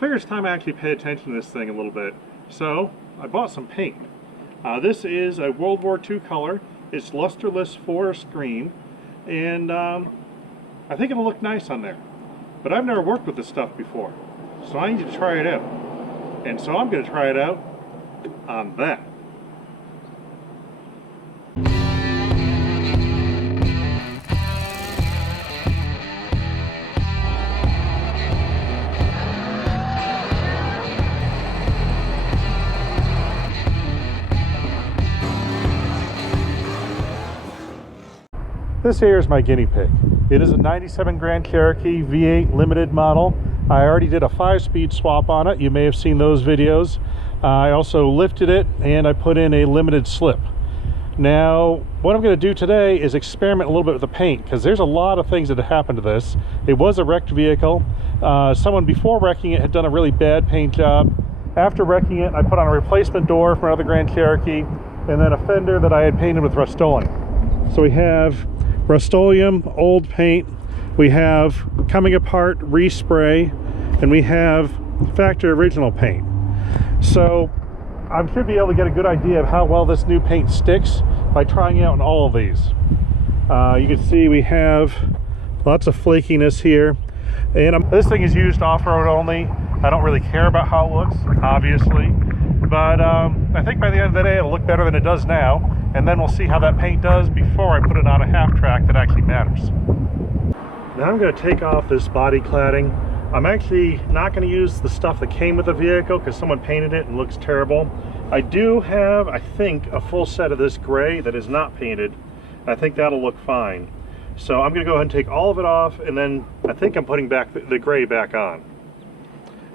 figured it's time I actually pay attention to this thing a little bit. So I bought some paint. This is a World War II color. It's Lusterless Forest Green, and I think it'll look nice on there. But I've never worked with this stuff before, so I need to try it out. And so I'm going to try it out on that. This here is my guinea pig. It is a 97 Grand Cherokee V8 limited model. I already did a 5-speed swap on it. You may have seen those videos. I also lifted it and I put in a limited slip. Now, what I'm going to do today is experiment a little bit with the paint, because there's a lot of things that have happened to this. It was a wrecked vehicle. Someone before wrecking it had done a really bad paint job. After wrecking it, I put on a replacement door for another Grand Cherokee, and then a fender that I had painted with Rust-Oleum. So we have Rust-Oleum old paint, we have coming apart respray, and we have factory original paint. So I should be able to get a good idea of how well this new paint sticks by trying out on all of these. You can see we have lots of flakiness here, and this thing is used off-road only. I don't really care about how it looks, obviously, but I think by the end of the day it'll look better than it does now. And then we'll see how that paint does before I put it on a half track that actually matters. Now I'm going to take off this body cladding. I'm actually not going to use the stuff that came with the vehicle because someone painted it and looks terrible. I do have, I think, a full set of this gray that is not painted. I think that'll look fine. So I'm going to go ahead and take all of it off, and then I think I'm putting back the gray back on.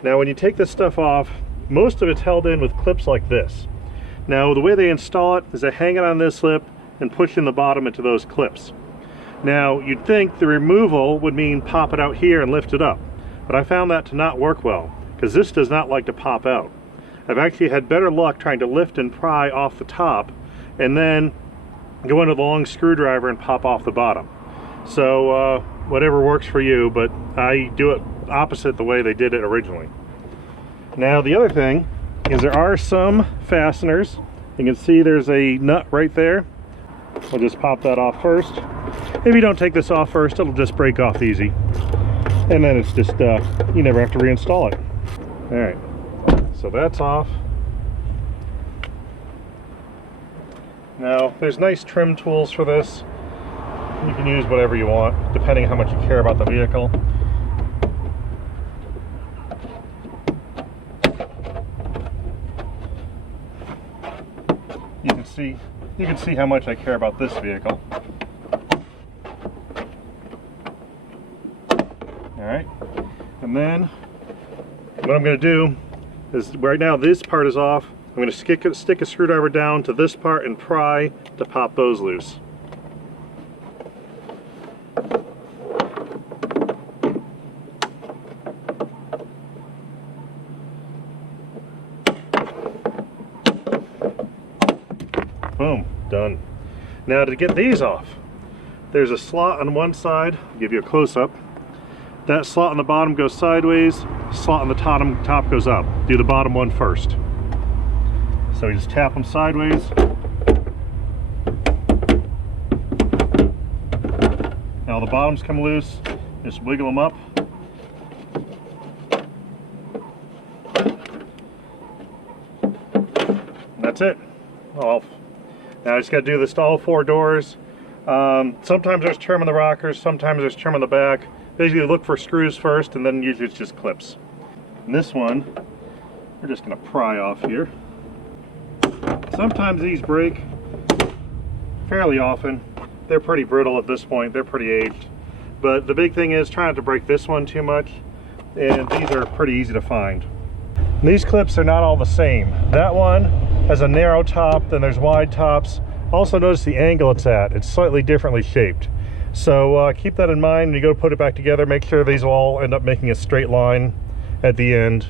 Now when you take this stuff off, most of it's held in with clips like this. Now the way they install it is they hang it on this lip and push in the bottom into those clips. Now you'd think the removal would mean pop it out here and lift it up, but I found that to not work well because this does not like to pop out. I've actually had better luck trying to lift and pry off the top and then go into the long screwdriver and pop off the bottom. So whatever works for you, but I do it opposite the way they did it originally. Now the other thing is there are some fasteners. You can see there's a nut right there. We'll just pop that off first. If you don't take this off first, it'll just break off easy. And then it's just, you never have to reinstall it. All right, so that's off. Now, there's nice trim tools for this. You can use whatever you want, depending on how much you care about the vehicle. You can see how much I care about this vehicle. Alright, and then what I'm going to do is, right now this part is off, I'm going to stick a screwdriver down to this part and pry to pop those loose. Boom, done. Now to get these off, there's a slot on one side. I'll give you a close-up. That slot on the bottom goes sideways, slot on the top goes up. Do the bottom one first. So you just tap them sideways. Now the bottoms come loose, just wiggle them up. And that's it. Well, now I just got to do this to all 4 doors. Sometimes there's trim on the rockers, sometimes there's trim on the back. Basically look for screws first, and then usually it's just clips. And this one, we're just going to pry off here. Sometimes these break, fairly often. They're pretty brittle at this point, they're pretty aged. But the big thing is trying not to break this one too much, and these are pretty easy to find. And these clips are not all the same. That one has a narrow top, then there's wide tops. Also notice the angle it's at. It's slightly differently shaped. So keep that in mind when you go to put it back together. Make sure these will all end up making a straight line at the end.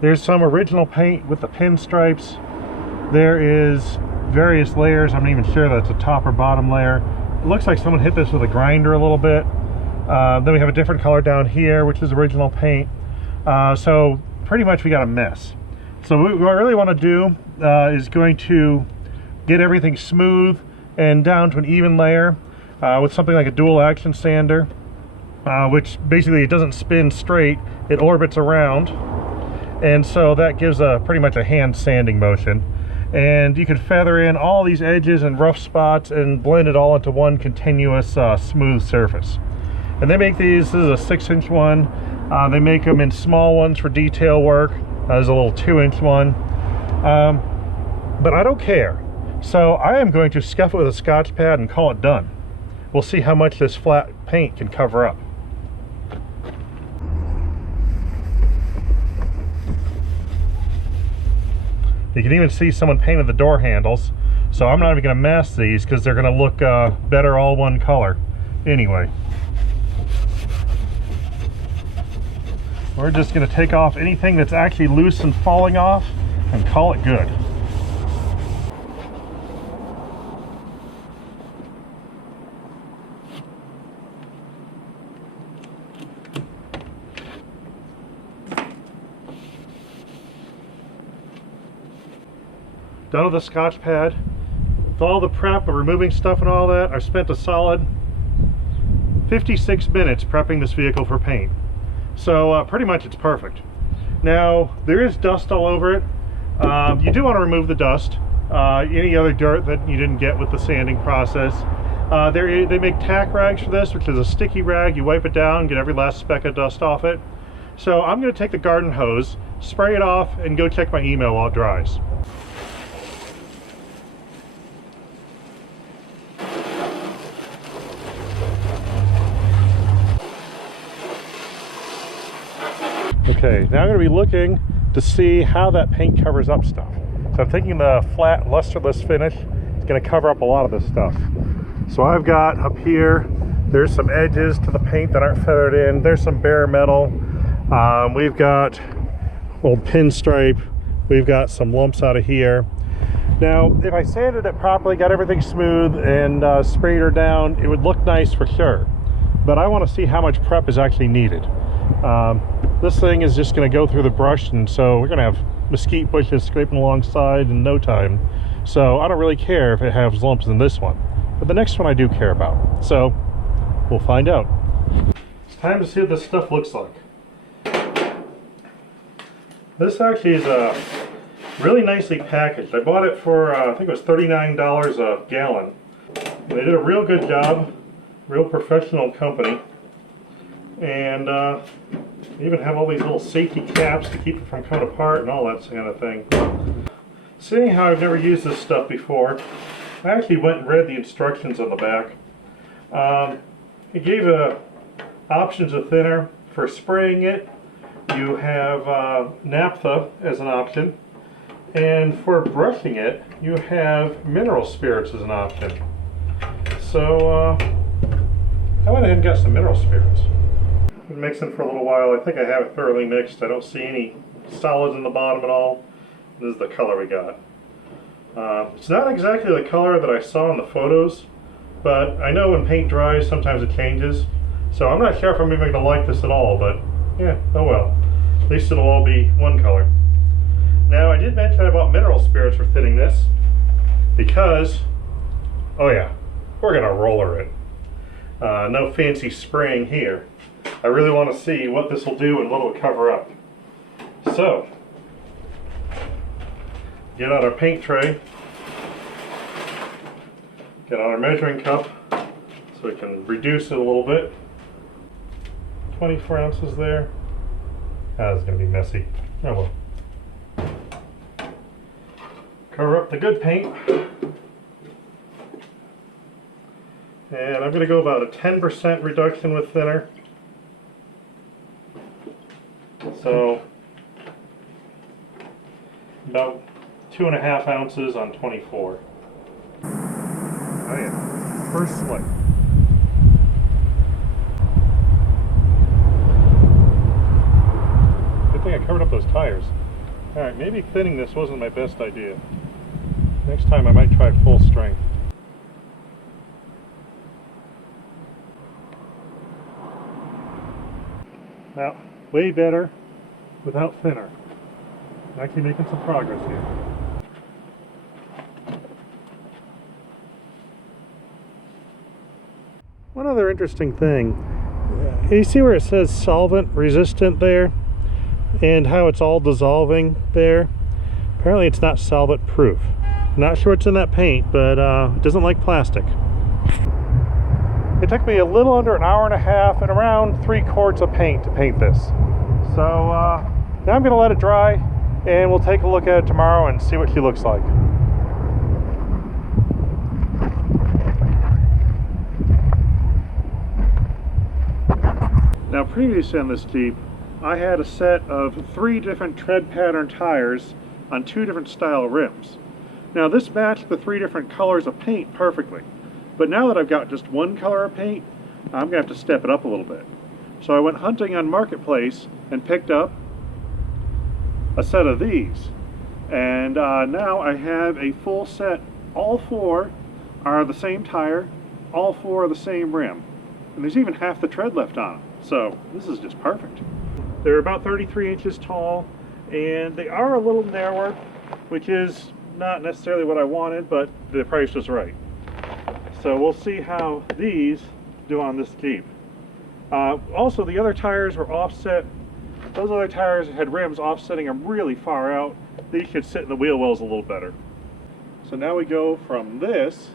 There's some original paint with the pinstripes. There is various layers. I'm not even sure that's a top or bottom layer. It looks like someone hit this with a grinder a little bit. Then we have a different color down here, which is original paint. So pretty much we got a mess. So what I really want to do is going to get everything smooth and down to an even layer with something like a dual action sander, which basically it doesn't spin straight, it orbits around, and so that gives pretty much a hand sanding motion. And you can feather in all these edges and rough spots and blend it all into one continuous smooth surface. And they make these, this is a 6-inch one. They make them in small ones for detail work. There's a little 2-inch one. But I don't care. So I am going to scuff it with a Scotch pad and call it done. We'll see how much this flat paint can cover up. You can even see someone painted the door handles. So I'm not even going to mask these because they're going to look better all one color. Anyway. We're just going to take off anything that's actually loose and falling off and call it good. Done with the Scotch pad. With all the prep of removing stuff and all that, I've spent a solid 56 minutes prepping this vehicle for paint. So pretty much it's perfect. Now there is dust all over it. You do want to remove the dust, any other dirt that you didn't get with the sanding process. They make tack rags for this, which is a sticky rag. You wipe it down, get every last speck of dust off it. So I'm going to take the garden hose, spray it off, and go check my email while it dries. Okay, now I'm going to be looking to see how that paint covers up stuff. So I'm thinking the flat lusterless finish is going to cover up a lot of this stuff. So I've got up here, there's some edges to the paint that aren't feathered in. There's some bare metal. We've got old pinstripe. We've got some lumps out of here. Now, if I sanded it properly, got everything smooth and sprayed her down, it would look nice for sure. But I want to see how much prep is actually needed. This thing is just going to go through the brush, and so we're going to have mesquite bushes scraping alongside in no time. So I don't really care if it has lumps in this one, but the next one I do care about. So we'll find out. It's time to see what this stuff looks like. This actually is really nicely packaged. I bought it for I think it was $39 a gallon. And they did a real good job, real professional company. And they even have all these little safety caps to keep it from coming apart and all that kind of thing. Seeing how I've never used this stuff before, I actually went and read the instructions on the back. It gave options of thinner. For spraying it, you have naphtha as an option, and for brushing it, you have mineral spirits as an option. So I went ahead and got some mineral spirits. Been mixing for a little while. I think I have it thoroughly mixed. I don't see any solids in the bottom at all. This is the color we got. It's not exactly the color that I saw in the photos, but I know when paint dries sometimes it changes. So I'm not sure if I'm even going to like this at all, but yeah, oh well. At least it'll all be one color. Now I did mention I bought mineral spirits for thinning this because, oh yeah, we're going to roller it. No fancy spraying here. I really want to see what this will do and what it will cover up. So, get out our paint tray, get on our measuring cup so we can reduce it a little bit. 24 ounces there. That's going to be messy. Oh well. Cover up the good paint. And I'm going to go about a 10% reduction with thinner. So, about 2.5 ounces on 24. Oh yeah, first slick. Good thing I covered up those tires. Alright, maybe thinning this wasn't my best idea. Next time I might try full strength. Now, way better. without thinner. Actually making some progress here. One other interesting thing, you see where it says solvent resistant there and how it's all dissolving there? Apparently it's not solvent proof. Not sure what's in that paint, but it doesn't like plastic. It took me a little under an hour and a half and around 3 quarts of paint to paint this. So now I'm going to let it dry and we'll take a look at it tomorrow and see what she looks like. Now previously on this Jeep, I had a set of 3 different tread pattern tires on 2 different style rims. Now this matched the 3 different colors of paint perfectly. But now that I've got just 1 color of paint, I'm going to have to step it up a little bit. So I went hunting on Marketplace and picked up a set of these. And now I have a full set. All 4 are the same tire, all 4 are the same rim. And there's even half the tread left on them. So this is just perfect. They're about 33 inches tall, and they are a little narrower, which is not necessarily what I wanted, but the price was right. So we'll see how these do on this Jeep. Also, the other tires were offset. Those other tires had rims offsetting them really far out. These should sit in the wheel wells a little better. So now we go from this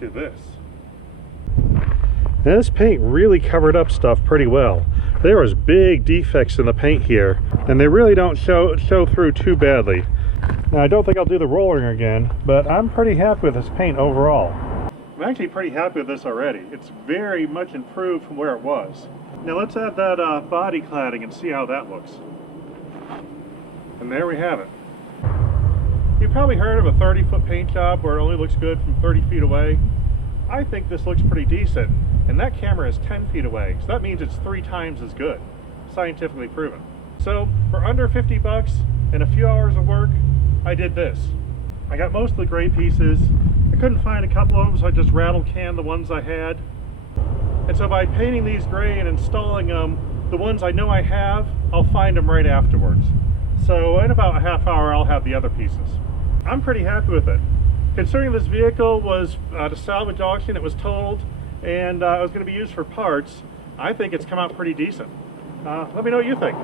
to this. Now this paint really covered up stuff pretty well. There was big defects in the paint here, and they really don't show through too badly. Now I don't think I'll do the rollering again, but I'm pretty happy with this paint overall. I'm actually pretty happy with this already. It's very much improved from where it was. Now let's add that body cladding and see how that looks. And there we have it. You've probably heard of a 30-foot paint job where it only looks good from 30 feet away. I think this looks pretty decent, and that camera is 10 feet away, so that means it's 3 times as good. Scientifically proven. So for under 50 bucks and a few hours of work, I did this. I got most of the gray pieces. I couldn't find a couple of them, so I just rattle canned the ones I had. And so by painting these gray and installing them, the ones I know I have, I'll find them right afterwards. So in about a half hour, I'll have the other pieces. I'm pretty happy with it. Considering this vehicle was at a salvage auction, it was totaled, and it was going to be used for parts, I think it's come out pretty decent. Let me know what you think.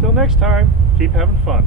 Till next time, keep having fun.